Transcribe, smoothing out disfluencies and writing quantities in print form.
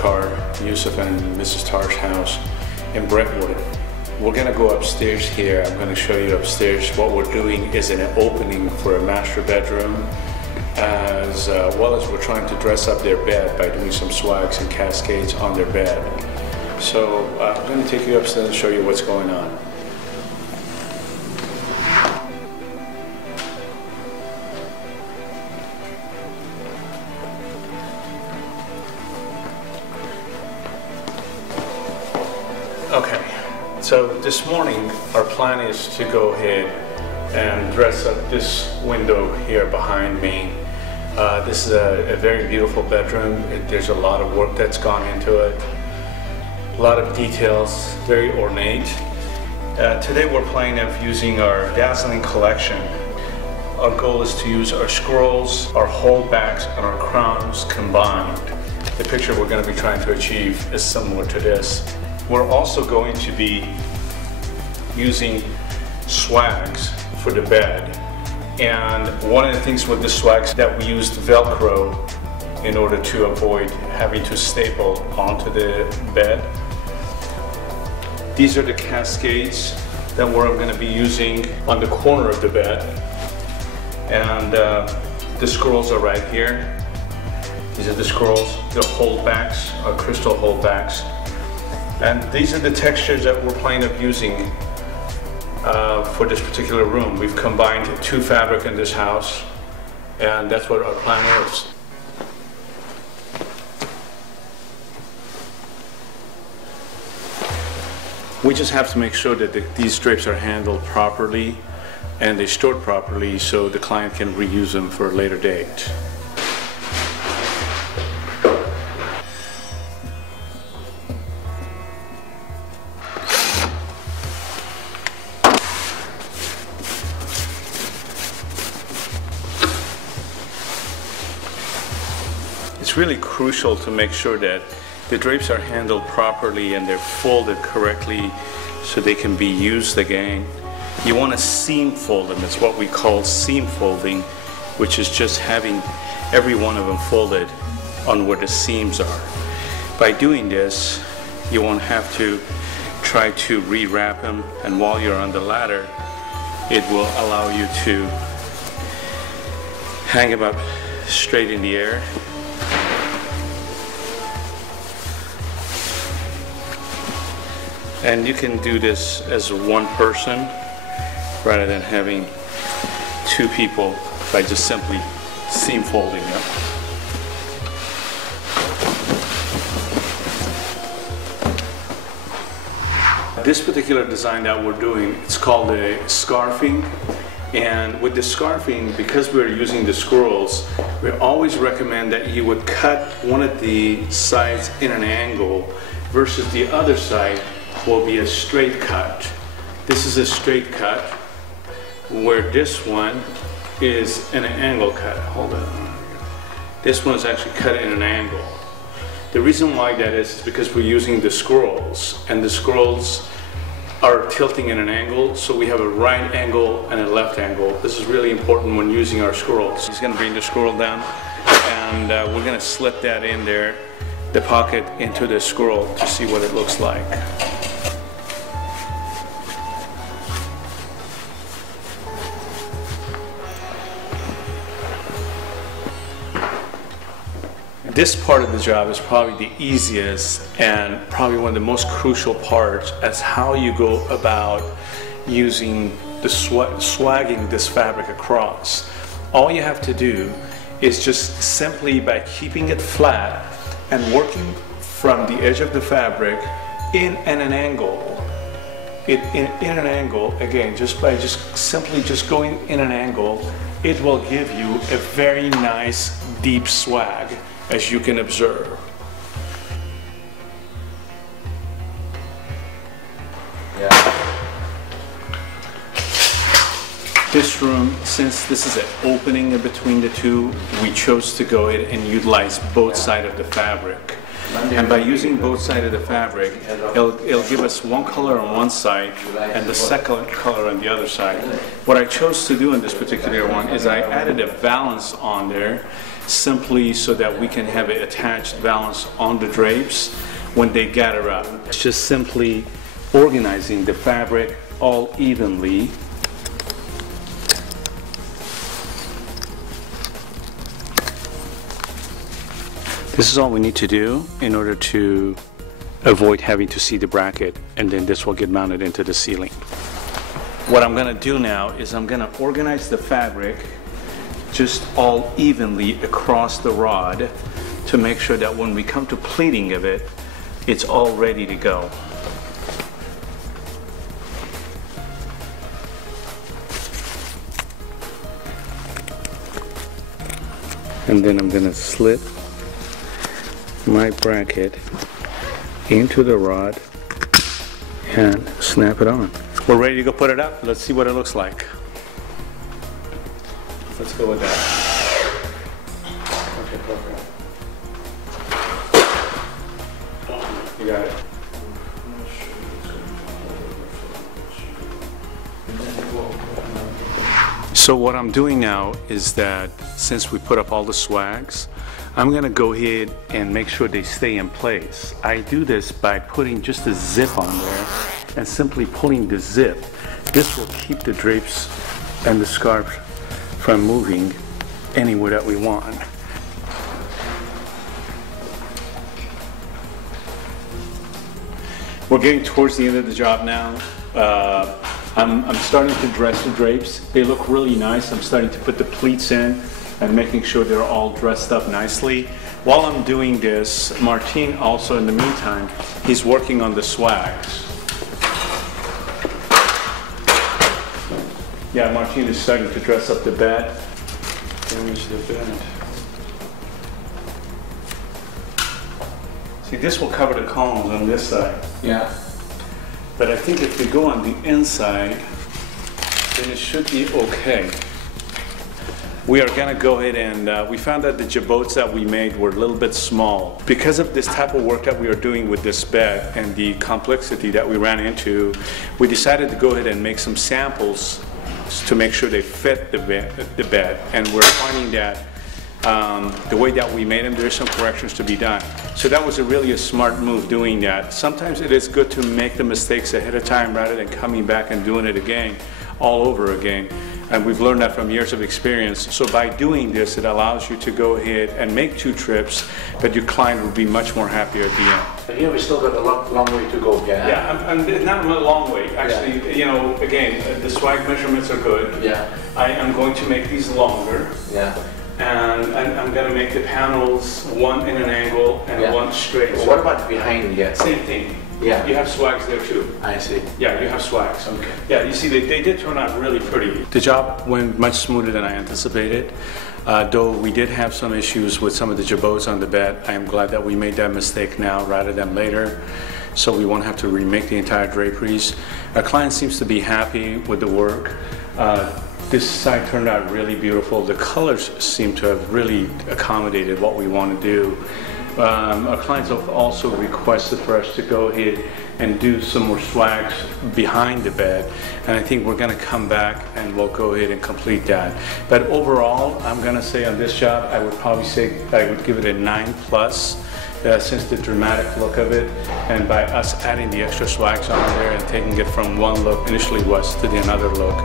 Carr, Yusuf and Mrs. Tar's house in Brentwood. We're gonna go upstairs here. I'm gonna show you upstairs. What we're doing is an opening for a master bedroom, as well as we're trying to dress up their bed by doing some swags and cascades on their bed. So I'm gonna take you upstairs and show you what's going on. Okay, so this morning our plan is to go ahead and dress up this window here behind me. This is a very beautiful bedroom. There's a lot of work that's gone into it, a lot of details, very ornate. Today we're planning on using our dazzling collection. Our goal is to use our scrolls, our holdbacks, and our crowns combined. The picture we're going to be trying to achieve is similar to this. We're also going to be using swags for the bed. And one of the things with the swags that we used Velcro in order to avoid having to staple onto the bed. These are the cascades that we're going to be using on the corner of the bed. And the scrolls are right here. These are the scrolls. The holdbacks are crystal holdbacks. And these are the textures that we're planning on using for this particular room. We've combined two fabric in this house, and that's what our plan is. We just have to make sure that these drapes are handled properly and they're stored properly so the client can reuse them for a later date. It's really crucial to make sure that the drapes are handled properly and they're folded correctly so they can be used again. You want to seam fold them. It's what we call seam folding, which is just having every one of them folded on where the seams are. By doing this, you won't have to try to rewrap them, and while you're on the ladder, it will allow you to hang them up straight in the air. And you can do this as one person rather than having two people by just simply seam folding them. This particular design that we're doing, it's called a scarfing. And with the scarfing, because we're using the scrolls, we always recommend that you would cut one of the sides in an angle versus the other side will be a straight cut. This is a straight cut, where this one is an angle cut. Hold on. This one is actually cut in an angle. The reason why that is because we're using the scrolls, and the scrolls are tilting in an angle, so we have a right angle and a left angle. This is really important when using our scrolls. He's going to bring the scroll down, and we're going to slip that in there, the pocket, into the scroll to see what it looks like. This part of the job is probably the easiest and probably one of the most crucial parts as how you go about using the swagging this fabric across. All you have to do is just simply by keeping it flat and working from the edge of the fabric in an angle. In an angle, again, just by simply going in an angle, it will give you a very nice deep swag, as you can observe. Yeah. This room, since this is an opening in between the two, we chose to go ahead and utilize both sides of the fabric. And by using both sides of the fabric, it'll give us one color on one side and the second color on the other side. What I chose to do in this particular one is I added a valance on there simply so that we can have an attached valance on the drapes when they gather up. It's just simply organizing the fabric all evenly. This is all we need to do in order to avoid having to see the bracket, and then this will get mounted into the ceiling. What I'm going to do now is I'm going to organize the fabric just all evenly across the rod to make sure that when we come to pleating of it, it's all ready to go. And then I'm going to slip my bracket into the rod and snap it on. We're ready to go put it up. Let's see what it looks like. Let's go with that. Okay, perfect. You got it. So what I'm doing now is that since we put up all the swags, I'm going to go ahead and make sure they stay in place. I do this by putting just a zip on there and simply pulling the zip. This will keep the drapes and the scarf from moving anywhere that we want. We're getting towards the end of the job now. I'm starting to dress the drapes. They look really nice. I'm starting to put the pleats in and making sure they're all dressed up nicely. While I'm doing this, Martin also in the meantime, he's working on the swags. Yeah, Martin is starting to dress up the bed. Damage the bed. See, this will cover the columns on this side. Yeah. But I think if we go on the inside, then it should be okay. We are going to go ahead and we found that the jabots that we made were a little bit small. Because of this type of work that we are doing with this bed and the complexity that we ran into, we decided to go ahead and make some samples to make sure they fit the bed. And we're finding that the way that we made them, there's some corrections to be done. So that was really a smart move doing that. Sometimes it is good to make the mistakes ahead of time rather than coming back and doing it again, all over again. And we've learned that from years of experience. So by doing this, it allows you to go ahead and make 2 trips, but your client will be much more happier at the end. And here we still got a long way to go, yeah? Yeah, and not a long way. Actually, yeah. You know, again, the swag measurements are good. Yeah. I am going to make these longer. Yeah. And I'm going to make the panels one in an angle and one straight. Well, what about behind here? Same thing. Yeah. You have swags there too. I see. Yeah, you have swags. Okay. Yeah, you see, they did turn out really pretty. The job went much smoother than I anticipated. Though we did have some issues with some of the jabots on the bed. I am glad that we made that mistake now rather than later, so we won't have to remake the entire draperies. Our client seems to be happy with the work. This side turned out really beautiful. The colors seem to have really accommodated what we want to do. Our clients have also requested for us to go ahead and do some more swags behind the bed, and I think we're going to come back and we'll go ahead and complete that. But overall, I'm going to say on this job, I would probably say I would give it a 9+, since the dramatic look of it, and by us adding the extra swags on there and taking it from one look initially was to the another look.